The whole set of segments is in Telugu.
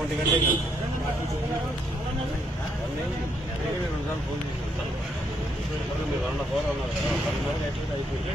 ఒంటి గంటకి అందుకే నేను రెండుసార్లు ఫోన్ చేశాను మీరు రెండు ఫోన్ ఉన్నారు కదా పదిన్నరకి ఎట్లా అయిపోయింది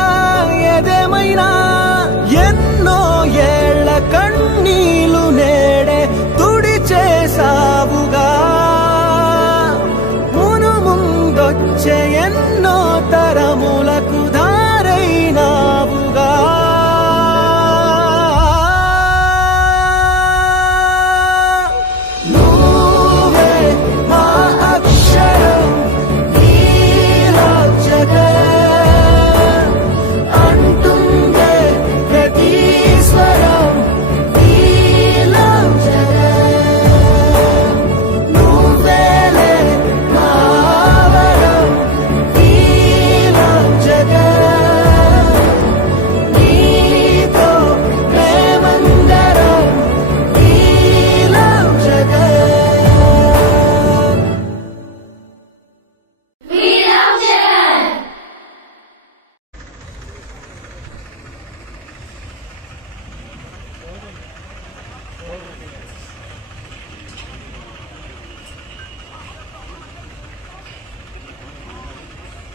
ఏదేమైనా ఎన్నో ఏ